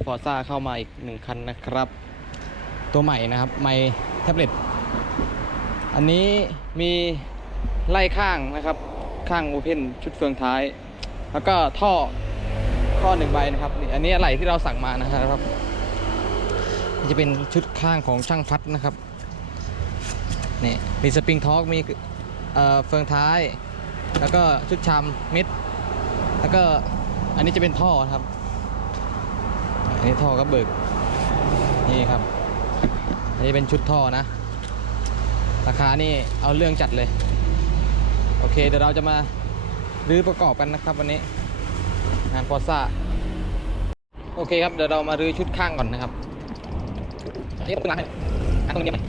านฟอร์ซ่าเข้ามาอีกหนึ่งคันนะครับ ตัวใหม่นะครับไมแท็บเล็ตอันนี้มีไล่ข้างนะครับ ข้างโอเพนชุดเฟืองท้าย แล้วก็ท่อท่อหนึ่งใบนะครับนี่อันนี้อะไรที่เราสั่งมานะครับนี่จะเป็นชุดข้างของช่างพัดนะครับนี่มีสปริงทอร์กมีเอ่อเฟืองท้าย แล้วก็ชุดชามมิด แล้วก็อันนี้จะเป็นท่อครับอั นนี้ท่อก็เบิก นี่ครับ อันนี้เป็นชุดท่อนะ ราคานี่เอาเรื่องจัดเลย โอเค เดี๋ยวเราจะมารื้อประกอบกันนะครับวันนี้ งานฟอร์ซ่า โอเคครับ เดี๋ยวเรามารื้อชุดข้างก่อนนะครับ อันนี้ต้องล้างให้ล้างตรงนี้ไหม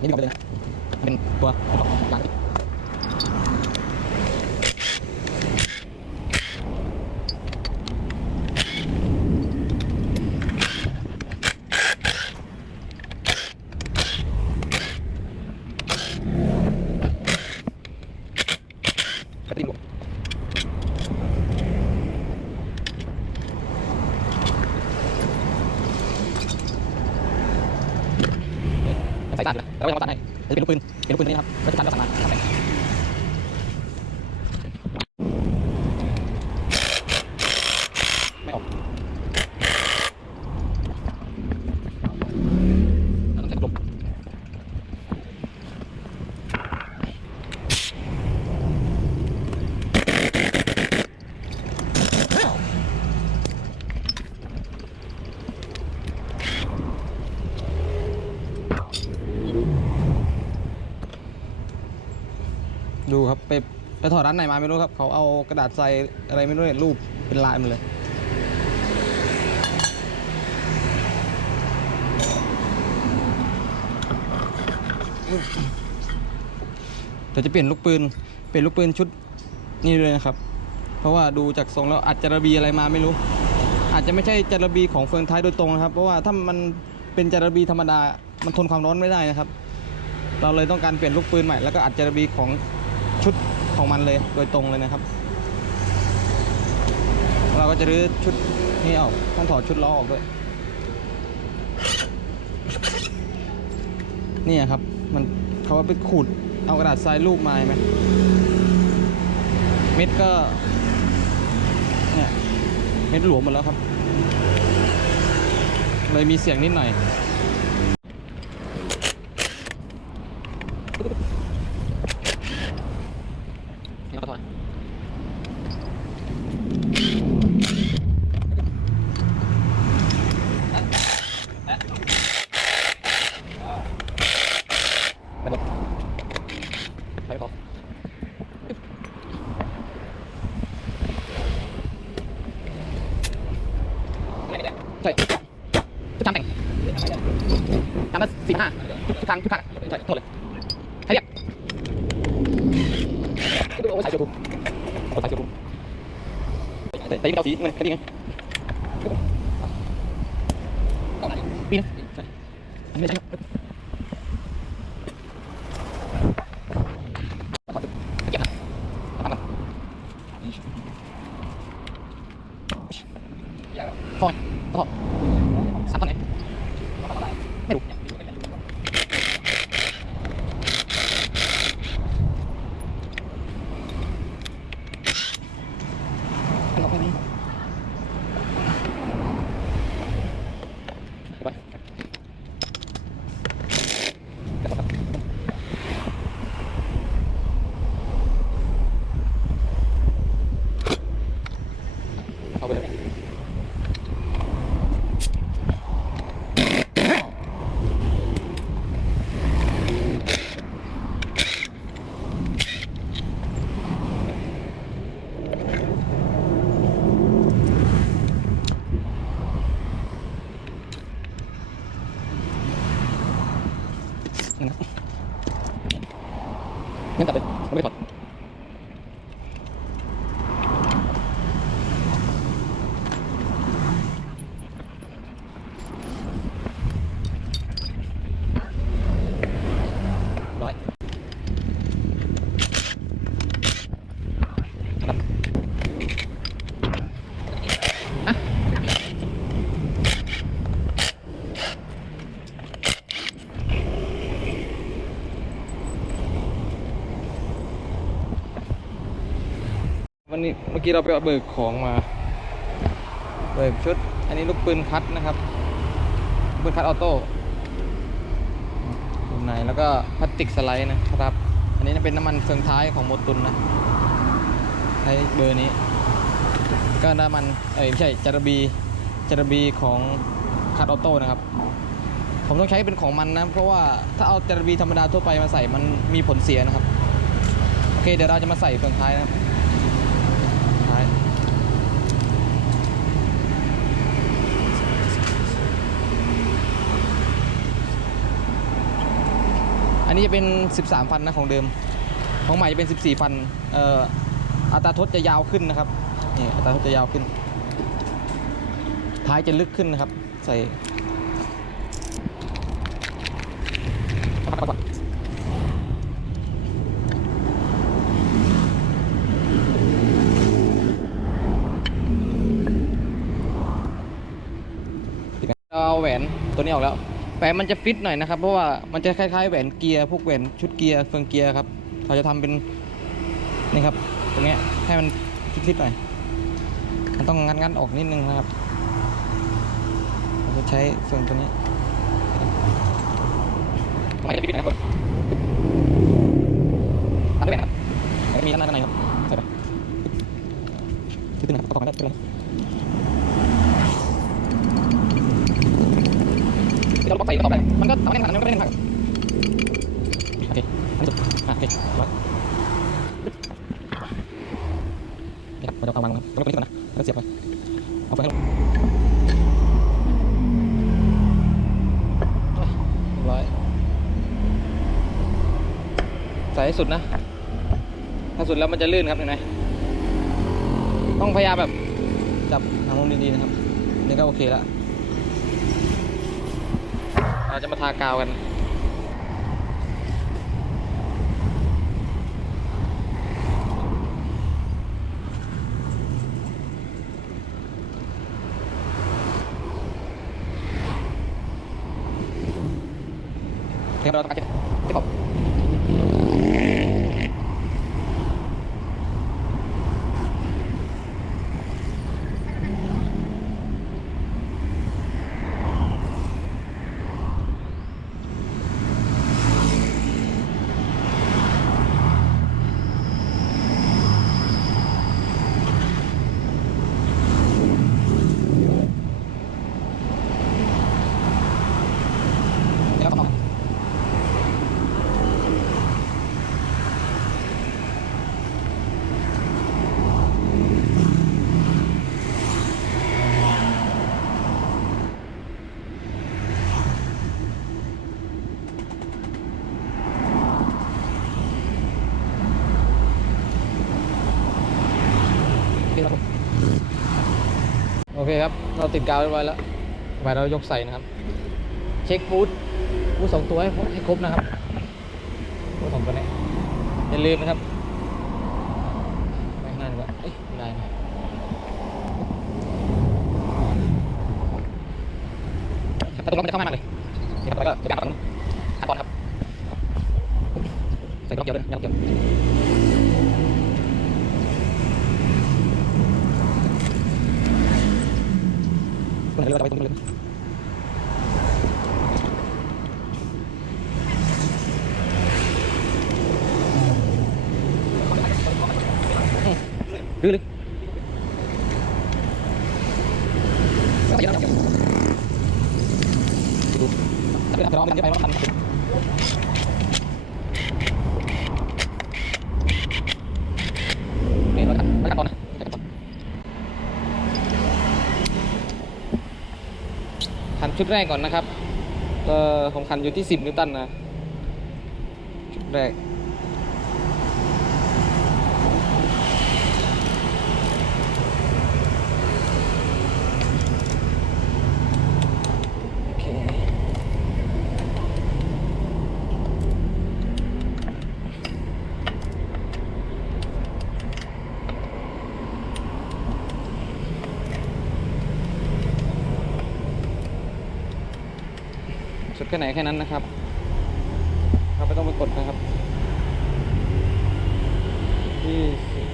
นี่ดีกว่าไปเลยนะเป็นตัวหลังกระดิ่งบ ใส่ตาดเลยแล้วก็ยังมาตัดให้เดี๋ยวจะเป็นลูกปืนเป็นลูกปืนตัวนี้นะครับแล้วจะตัดก็สั่งมาทำไปไม่ออกเราต้องใช้กลม ดูครับไปไปถอดร้านไหนมาไม่รู้ครับ เขาเอากระดาษใส่อะไรไม่รู้เนี่ยรูปเป็นลายมันเลย เดี๋ยวจะเปลี่ยนลูกปืน เปลี่ยนลูกปืนชุดนี่เลยนะครับ เพราะว่าดูจากทรงแล้วอาจจะระบีอะไรมาไม่รู้ อาจจะไม่ใช่จารบีของเฟืองท้ายโดยตรงนะครับ เพราะว่าถ้ามันเป็นจารบีธรรมดา มันทนความร้อนไม่ได้นะครับ เราเลยต้องการเปลี่ยนลูกปืนใหม่แล้วก็อัดจารบีของ ชุดของมันเลยโดยตรงเลยนะครับ เราก็จะรื้อชุดนี้ออกต้องถอดชุดล้อออกด้วย นี่ครับ มันเขาว่าไปขูดเอากระดาษทรายรูปมาไหมเม็ดก็เนี่ยเม็ดหลวมหมดแล้วครับ เลยมีเสียงนิดหน่อย นี่ก็ถอยไปหมดไปพอใช่ทุกทางแต่งทางละสี่ห้าทุกทางทุกทางใช่โทษเลยให้เรียกดูโอ้ใส่เชือกกูโอ้ยสายเชือกกูแต่แต่ยังไม่เอาสีมันแค่นี้ไงปีนะใช่อันนี้ไม่ใช่ครับขอดูเก็บนะทำกันฟอยต่อสามตอนไหนไม่รู้มันออกไปไหมไป เอาไปเลยนั่นนะงั้นตัดเลยเอาไปถอด วันนี้เมื่อ กี้เราไปเบิกของมา เบิกชุด อันนี้ลูกปืนคัดนะครับปืนคัดออโต้อยู่ในแล้วก็พลาสติกสไลด์นะครับ อันนี้เป็นน้ำมันเฟืองท้ายของโมตุนนะ ใช้เบอร์นี้ ก็น้ำมัน เอ้ยไม่ใช่จารบีจารบีของคัดออโต้นะครับ ผมต้องใช้เป็นของมันนะ เพราะว่าถ้าเอาจารบีธรรมดาทั่วไปมาใส่มันมีผลเสียนะครับ โอเคเดี๋ยวเราจะมาใส่เฟืองท้ายนะครับ ท้ายอันนี้จะเป็น 13 ฟันนะของเดิม ของใหม่จะเป็น 14 ฟันเอ่ออัตราทดจะยาวขึ้นนะครับนี่อัตราทดจะยาวขึ้น ท้ายจะลึกขึ้นนะครับ ใส่ เราเอาแหวน ตัวนี้ออกแล้วแหวนมันจะฟิตหน่อยนะครับ เพราะว่ามันจะคล้ายๆแหวนเกียร์พวกแหวนชุดเกียร์เฟืองเกียร์ครับเราจะทำเป็นนี่ครับ ตรงเนี้ยให้มันฟิตๆหน่อยมันต้องงัดๆออกนิดนึงนะครับเราจะใช้เฟืองตัวนี้ไม่จะฟิตนะครับทำด้วยแหวนครับแล้วก็มีด้านหน้าด้านในครับใส่ไปฟิตๆนะครับประกอบกันได้เป็นไร ที่เราบล็อกใส่ต่อไปมันก็ทำให้หนักมันก็ไม่ได้หนักโอเคอันนี้สุดอะโอเคร้อยนี่ครับเราจะเอาวางตรงนี้ตรงนี้ก่อนนะแล้วเสียบไปเอาไปให้ลงร้อยใส่ให้สุดนะ ถ้าสุดแล้วมันจะลื่นครับเห็นไหมต้องพยายามแบบจับหางลมดีๆนะครับ นี่ก็โอเคแล้ว เราจะมาทากาวกันเดี๋ยวเราต้องการจะจะบอกเดี๋ยวเราต้องเอาโอเคครับ เราติดกาวเรียบร้อยแล้วไปเรายกใส่นะครับ เช็คฟูดฟูดสองตัวให้ให้ครบนะครับฟูดสองตัวนี้อย่าลืมนะครับไปข้างหน้าดีกว่าเอ้ยไม่ได้นะถ้าตรงนั้นมันจะเข้ามาเลยนี่ครับแล้วก็จะไปอ่านตรงนู้นอ่านก่อนครับใส่กระเกี่ยวเลยยาวเกี่ยวตรงไหนเลยเราจะไปตรงนู้นเลย ดื้อเลยเดี๋ยวเราดูเดี๋ยวเราไปเราไปเราทำนี่เราจะเราจะก่อนนะขันชุดแรกก่อนนะครับ เออผมขันอยู่ที่ 10 นิวตันนะ ชุดแรก โอเคสุ ดแค่ไหนแค่นั้นนะครับครับไม่ต้องไปกดนะครับที่สิบ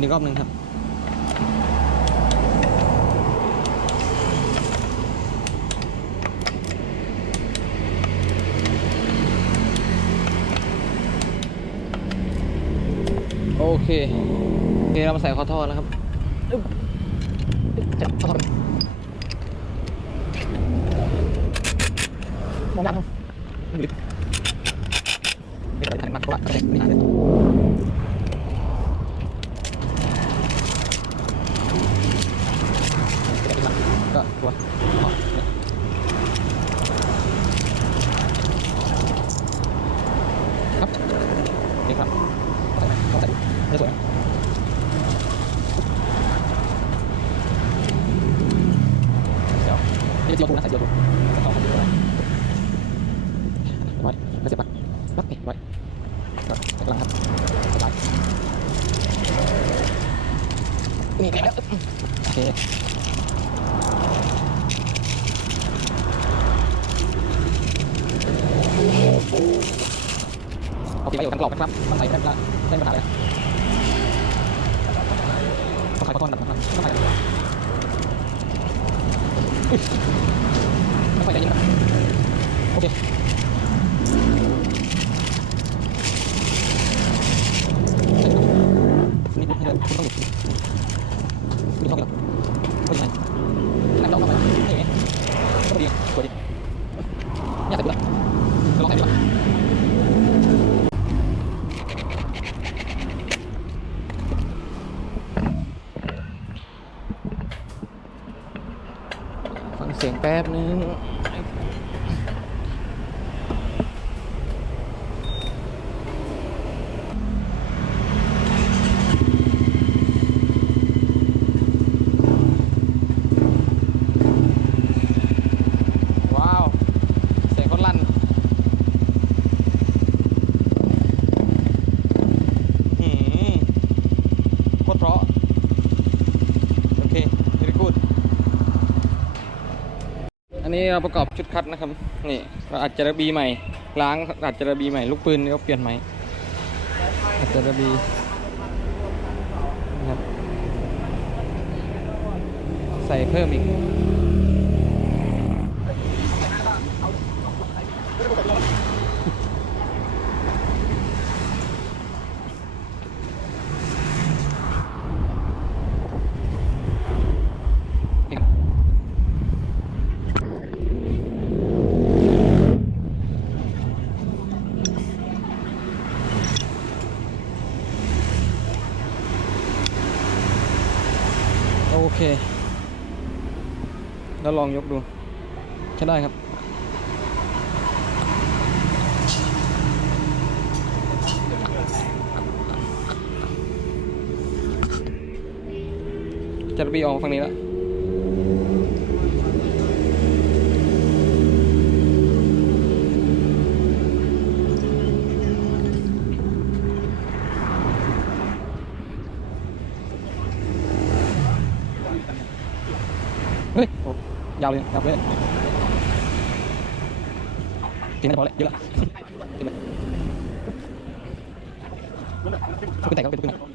วนอีกรอบหนึ่งครับโอเคโอเคเรามาใส่ข้อท่อแล้วครับอึ๊บอึ๊บจับข้อท่อกันมองยากครับไม่ลึกไม่ได้ถ่ายมากเพราะว่าไม่นานเลย ก็ตัวอ๋อเนี่ยครับนี่ครับเข้าใส่ไม่สวย เดี๋ยวนี่เจียวถูนะใส่เจียวถูใส่สองคนเดียวนะไว้ไม่เสียบปะรับนี่ไว้ก็ใส่กลางครับสบายนี่แกะแล้วโอเคโอเคไว้อยู่กันกรอบนะครับมันใส่ได้ละได้ปัญหาเลยต้องใส่ข้อท่อนแบบนั้นต้องใส่ไม่ค่อยจะยิงนะโอเค นี่นี่เลยคุณต้องหยุดคุณต้องหยุดคุณยังไงนั่งจ้องเข้าไปนี่ไงก็ดีสวยดีเนี่ยใส่เบื่อลองใส่ดีกว่าฟังเสียงแป๊บนึง ว้าว เสียงคนลั่นหืมโคตรเพราะ โอเค very good อันนี้ เราประกอบชุดคัดนะครับ นี่เราอัดจระบีใหม่ ล้างอัดจระบีใหม่ ลูกปืนนี่ก็เปลี่ยนใหม่อัดจระบีครับใส่เพิ่มอีก โอเค แล้วลองยกดูใช้ได้ครับ จะระบีออกฝั่งนี้แล้ว เฮ้ยโอ้ ยาวเลยยาวเลยกินได้พอเลยเยอะละกินไปทุกคนแต่งก็เป็นทุกคน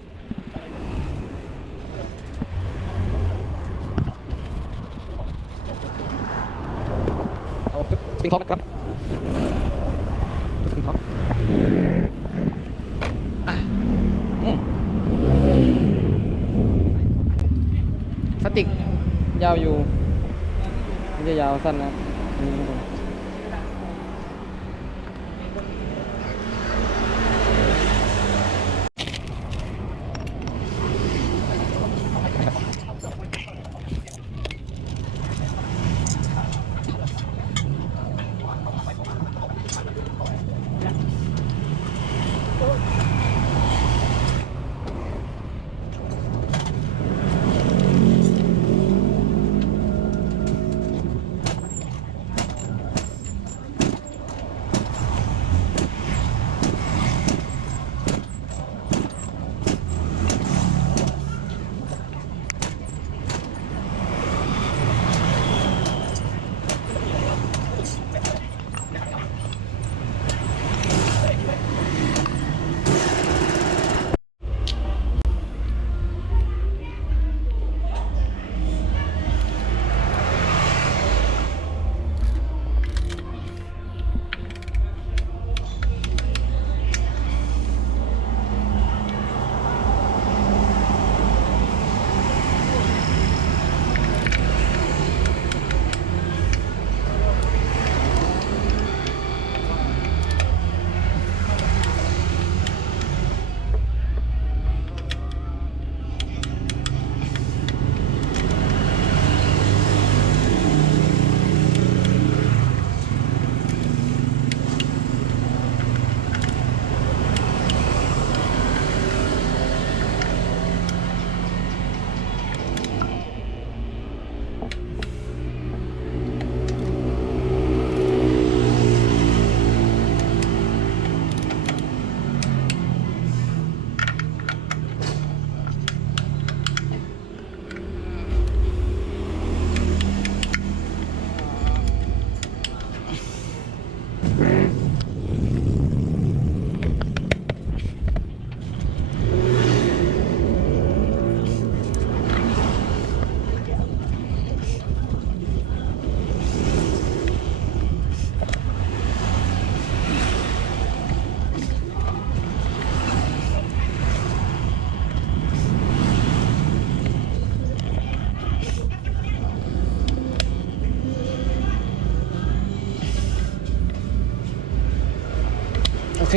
เอาปึ๊บสปริงท็อปครับสปริงท็อปสติกยาวอยู่ ยาวสั้นนะครับ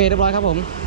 เรียบร้อยครับผม